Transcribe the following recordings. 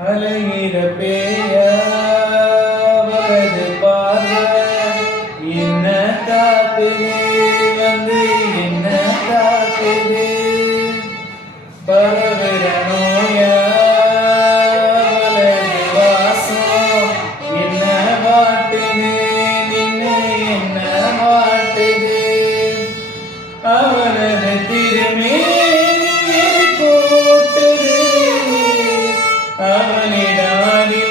அலைகிற பேயது பார்வை என்ன தாக்குமே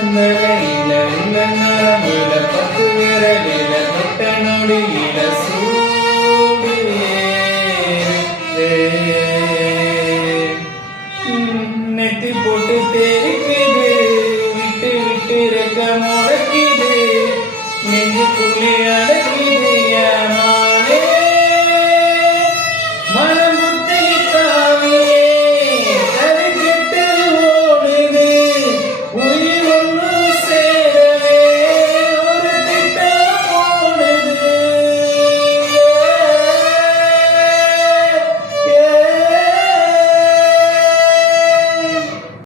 ചിന്തലയിലെ ഉള്ളങ്ങറമുള്ള പത്ത് വിരലിലെ മുട്ടനൊടിയിലെ നെത്തി പൊട്ട് തേരിക്കത് വിട്ട് വിട്ട് രക്ക മുടക്കിയത് നെഞ്ചു പുള്ളി അടക്കിയത്